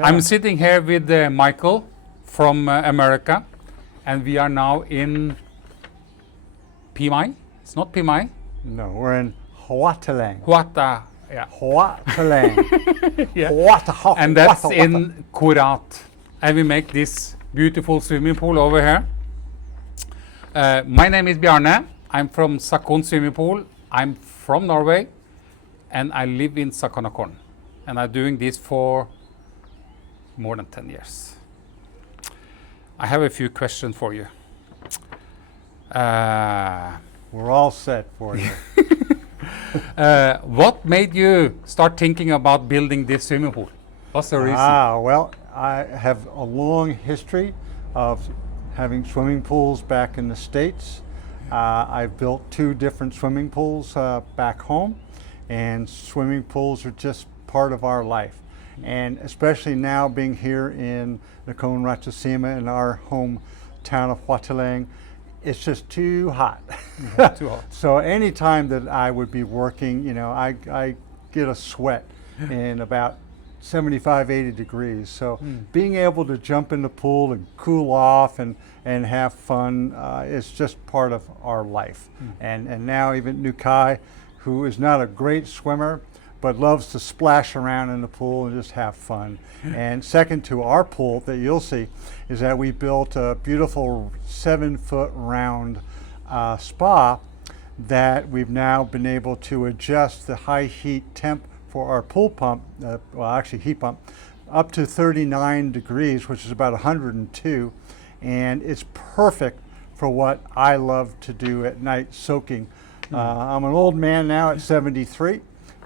I'm sitting here with Michael from America, and we are now in Pimai. It's not Pimai. No, we're in Huatalang. Huata. Yeah. Huatalang. Yeah. And that's in Korat. And we make this beautiful swimming pool over here. My name is Bjarne. I'm from Nakhon SwimmingPool. I'm from Norway, and I live in Nakhon. And I'm doing this for more than 10 years. I have a few questions for you. We're all set for you. What made you start thinking about building this swimming pool? What's the reason? Well, I have a long history of having swimming pools back in the States. I've built 2 different swimming pools back home, and swimming pools are just part of our life. And especially now being here in Nakhon Ratchasima in our hometown of Huatalang, it's just too hot. Too hot. So any time that I would be working, you know, I get a sweat in about 75, 80 degrees. So being able to jump in the pool and cool off and have fun is just part of our life. And now even Nukai, who is not a great swimmer, but loves to splash around in the pool and just have fun. And second to our pool that you'll see is that we built a beautiful 7-foot round spa that we've now been able to adjust the high heat temp for our pool pump, well actually heat pump, up to 39 degrees, which is about 102. And it's perfect for what I love to do at night, soaking. I'm an old man now at 73.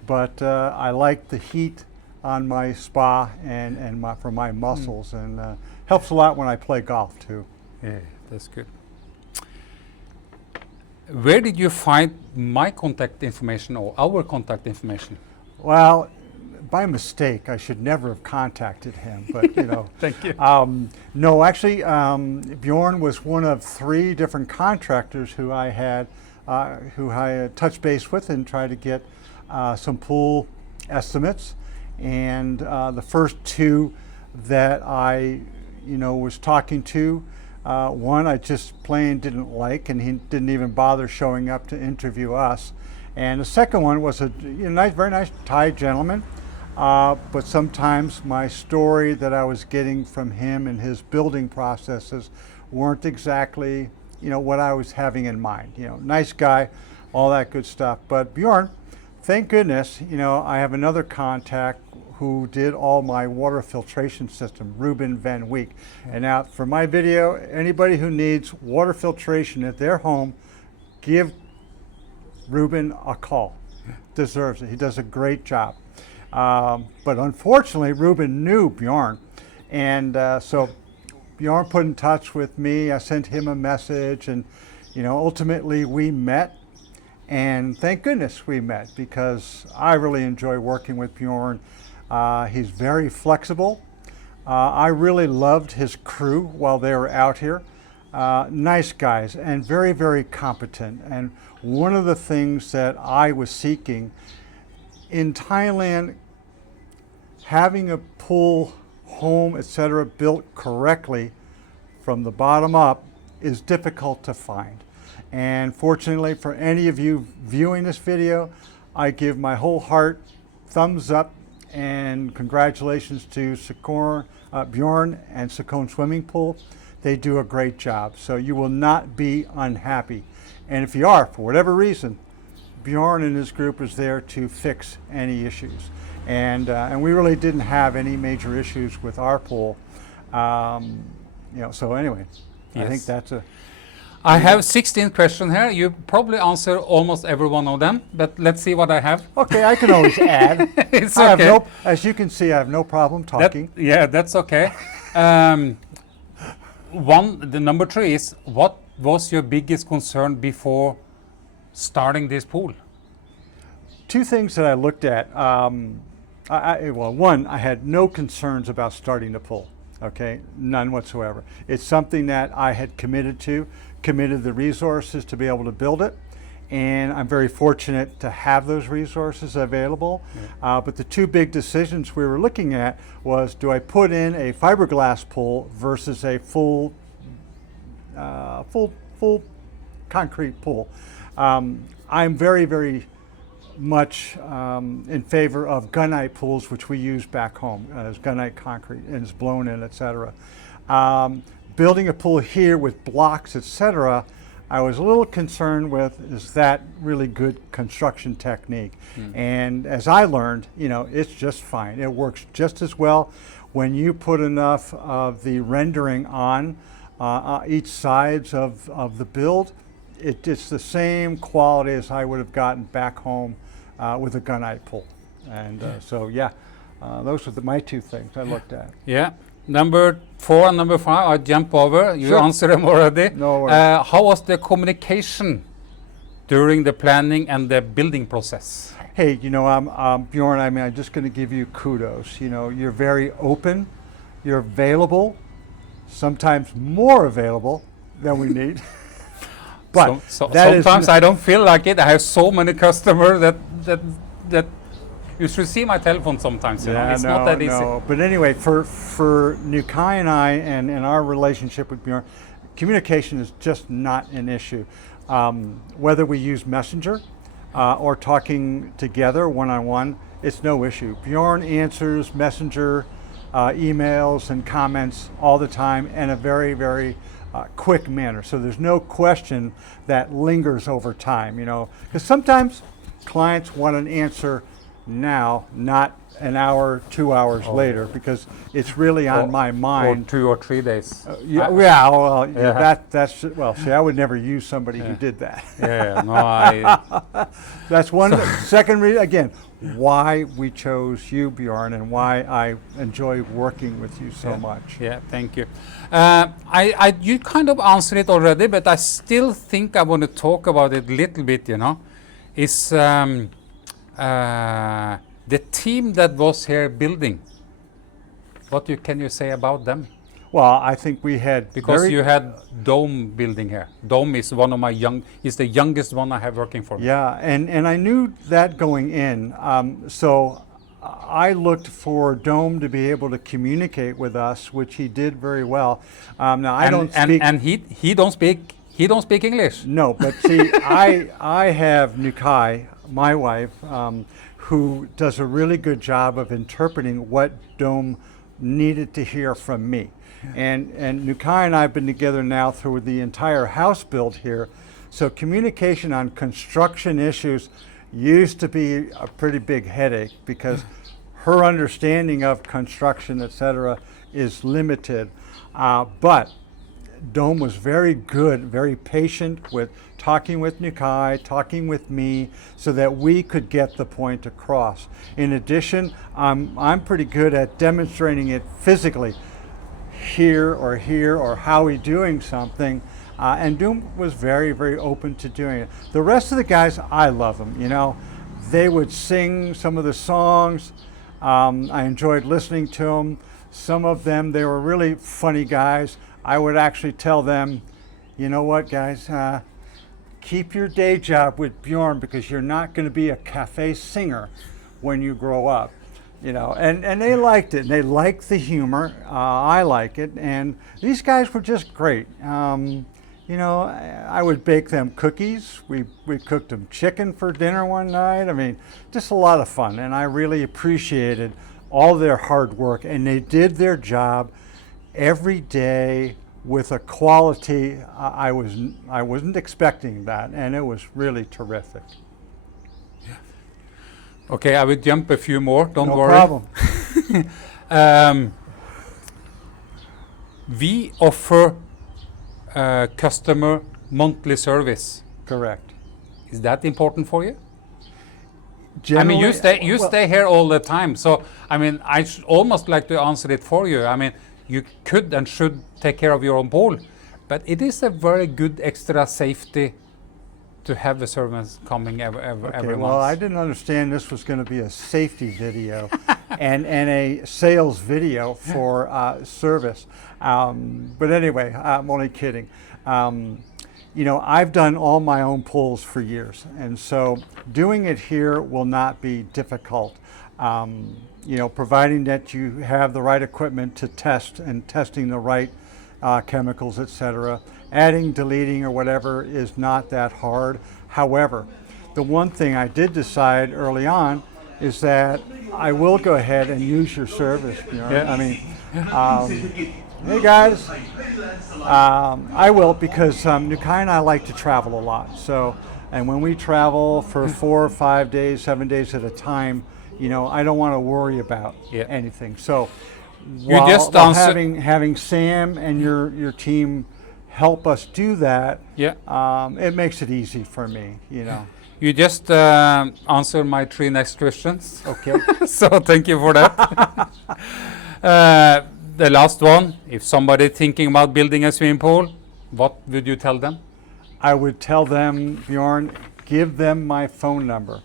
But I like the heat on my spa and for my muscles, and helps a lot when I play golf too. Yeah, that's good. Where did you find my contact information or our contact information? Well, by mistake, I should never have contacted him, but you know. Thank you. No, actually, Bjorn was one of 3 different contractors who I had touched base with and tried to get some pool estimates, and the first 2 that I was talking to, one I just plain didn't like, and he didn't even bother showing up to interview us, and the second one was a very nice Thai gentleman, but sometimes my story that I was getting from him and his building processes weren't exactly what I was having in mind. Nice guy, all that good stuff, but Bjorn, thank goodness, I have another contact who did all my water filtration system, Ruben Van Week. And now for my video, anybody who needs water filtration at their home, give Ruben a call. Deserves it. He does a great job. But unfortunately, Ruben knew Bjorn. And so Bjorn put in touch with me. I sent him a message, and ultimately we met. And thank goodness we met, because I really enjoy working with Bjorn. He's very flexible. I really loved his crew while they were out here. Nice guys and very, very competent. And one of the things that I was seeking in Thailand, having a pool, home, etc., built correctly from the bottom up is difficult to find. And fortunately for any of you viewing this video, I give my whole heart thumbs up and congratulations to Bjorn and Nakhon SwimmingPool. They do a great job, so you will not be unhappy. And if you are, for whatever reason, Bjorn and his group is there to fix any issues. And we really didn't have any major issues with our pool. So anyway, yes. I think that's a... I have 16 questions here. You probably answer almost every one of them, but let's see what I have. Okay, I can always add. It's okay. As you can see, I have no problem talking. That's okay. The number 3 is, what was your biggest concern before starting this pool? 2 things that I looked at. One, I had no concerns about starting the pool. Okay, none whatsoever. It's something that I had committed the resources to be able to build it, and I'm very fortunate to have those resources available. But the two big decisions we were looking at was, do I put in a fiberglass pool versus a full concrete pool? I'm very much in favor of gunite pools, which we use back home as gunite concrete and it's blown in, etc. Building a pool here with blocks, etc., I was a little concerned with, is that really good construction technique? And as I learned, it's just fine. It works just as well when you put enough of the rendering on each sides of the build. It's the same quality as I would have gotten back home with a gunite pool. And those are my two things I looked at. Yeah. Number 4 and number 5, I jump over. You Sure. answered them already. No worries. How was the communication during the planning and the building process? Hey, Bjorn, I'm just going to give you kudos. You're very open, you're available, sometimes more available than we need. But sometimes I don't feel like it. I have so many customers that you should see my telephone sometimes. It's not that easy. No. But anyway, for Nukai and I and our relationship with Bjorn, communication is just not an issue. Whether we use Messenger or talking together one-on-one, it's no issue. Bjorn answers Messenger emails and comments all the time in a very quick manner. So there's no question that lingers over time, because sometimes clients want an answer now, not an hour, 2 hours later, because it's really on my mind. Or 2 or 3 days. See, I would never use somebody who did that. That's one. Second reason, again, why we chose you, Bjorn, and why I enjoy working with you so much. Yeah, thank you. You kind of answered it already, but I still think I want to talk about it a little bit, Is the team that was here building. Can you say about them? Well, I think we had you had Dome building here. Dome is one of my is the youngest one I have working for me. Yeah, and I knew that going in. So I looked for Dome to be able to communicate with us, which he did very well. Now I don't speak, and he don't speak English. No, but see, I have Nukai, my wife, who does a really good job of interpreting what Dome needed to hear from me. And Nukai and I have been together now through the entire house build here. So communication on construction issues used to be a pretty big headache because her understanding of construction, etc., is limited. But Dome was very good, very patient with talking with Nukai, talking with me, so that we could get the point across. In addition, I'm pretty good at demonstrating it physically, here, or how we doing something, and Dome was very open to doing it. The rest of the guys, I love them. They would sing some of the songs. I enjoyed listening to them. Some of them, they were really funny guys. I would actually tell them, you know what, guys, keep your day job with Bjorn because you're not going to be a cafe singer when you grow up. And they liked it. They liked the humor. I like it. And these guys were just great. I would bake them cookies. We cooked them chicken for dinner one night. Just a lot of fun. And I really appreciated all their hard work. And they did their job every day with a quality I wasn't expecting that, and it was really terrific. Okay, I will jump a few more. Don't worry. No problem. We offer customer monthly service. Correct. Is that important for you? Generally, you stay here all the time, so I almost like to answer it for you. You could and should take care of your own pool, but it is a very good extra safety to have the servants coming every month. Well, I didn't understand this was going to be a safety video and a sales video for service. But anyway, I'm only kidding. you know, I've done all my own pools for years, and so doing it here will not be difficult. You know, providing that you have the right equipment to test and testing the right chemicals, etc. Adding, deleting, or whatever is not that hard. However, the one thing I did decide early on is that I will go ahead and use your service. Bjorn. Yeah. I mean, hey guys, I will, because Nukai and I like to travel a lot. So, and when we travel for 4 or 5 days, 7 days at a time, you know, I don't want to worry about anything. So, while having Sam and your team help us do that, it makes it easy for me. You know. You just answered my 3 next questions. Okay. So thank you for that. The last one, if somebody thinking about building a swimming pool, what would you tell them? I would tell them, Bjorn, give them my phone number,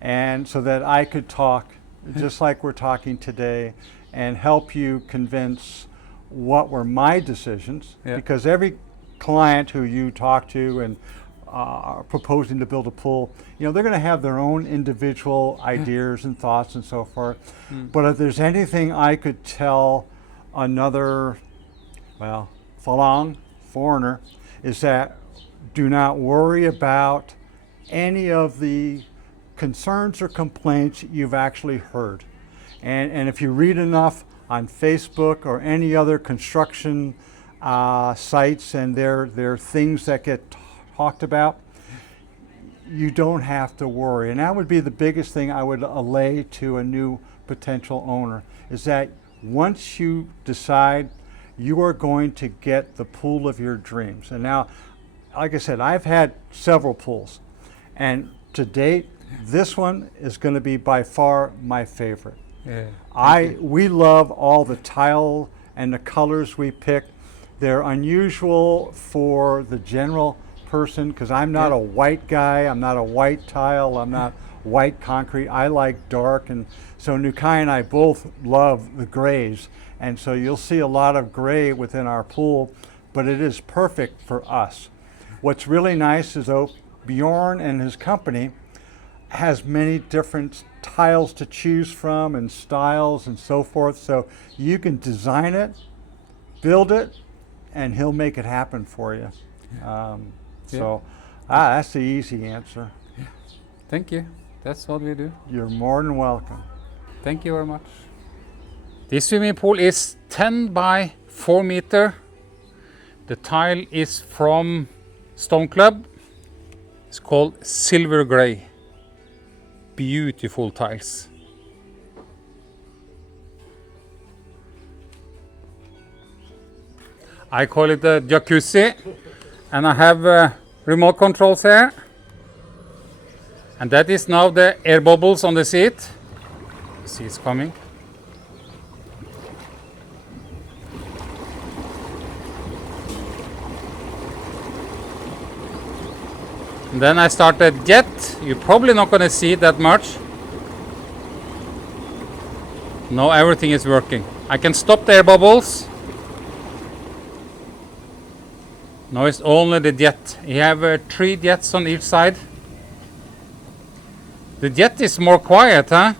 and so that I could talk, just like we're talking today, and help you convince what were my decisions, because every client who you talk to and proposing to build a pool, you know, they're going to have their own individual ideas and thoughts and so forth. But if there's anything I could tell another, well, Falang, foreigner, is that do not worry about any of the concerns or complaints you've actually heard. And if you read enough on Facebook or any other construction sites, and there are things that get talked about, you don't have to worry. And that would be the biggest thing I would allay to a new potential owner, is that once you decide, you are going to get the pool of your dreams. And now, like I said, I've had several pools, and to date, this one is going to be by far my favorite. We love all the tile and the colors we pick. They're unusual for the general person, because I'm not a white guy, I'm not a white tile, I'm not white concrete. I like dark, and so Nukai and I both love the grays, and so you'll see a lot of gray within our pool, but it is perfect for us. What's really nice is, though, Bjorn and his company has many different tiles to choose from and styles and so forth, so you can design it, build it, and he'll make it happen for you. So that's the easy answer. Thank you. That's what we do. You're more than welcome. Thank you very much. This swimming pool is 10 by 4 meter. The tile is from Stone Club. It's called Silver Grey. Beautiful tiles. I call it a jacuzzi, and I have remote controls here. And that is now the air bubbles on the seat. See, it's coming. And then I start the jet. You're probably not going to see it that much. Now everything is working. I can stop the air bubbles. Now it's only the jet. You have 3 jets on each side. The jet is more quiet, huh?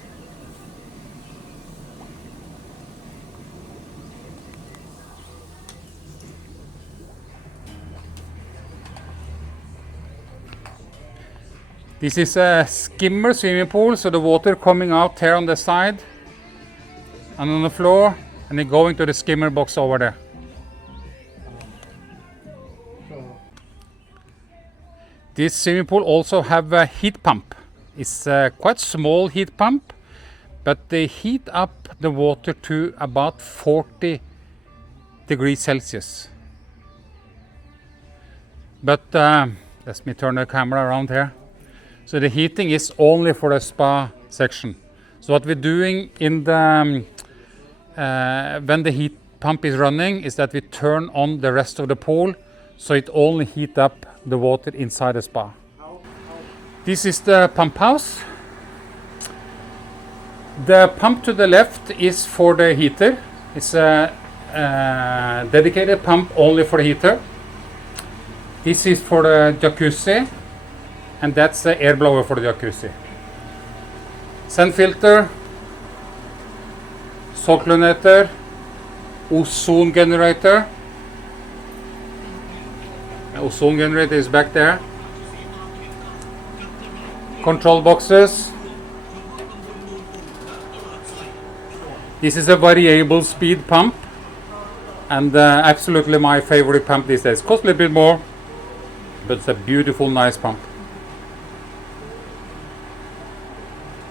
This is a skimmer swimming pool, so the water coming out here on the side and on the floor, and then going to the skimmer box over there. This swimming pool also have a heat pump. It's a quite small heat pump, but they heat up the water to about 40 degrees Celsius. But let me turn the camera around here. So the heating is only for the spa section. So what we're doing in the when the heat pump is running is that we turn on the rest of the pool, so it only heat up the water inside the spa. This is the pump house. The pump to the left is for the heater. It's a dedicated pump only for the heater. This is for the jacuzzi, and that's the air blower for the jacuzzi. Sun filter, salt chlorinator, ozone generator. The ozone generator is back there. Control boxes. This is a variable speed pump, and absolutely my favorite pump these days. Costs a little bit more, but it's a beautiful, nice pump.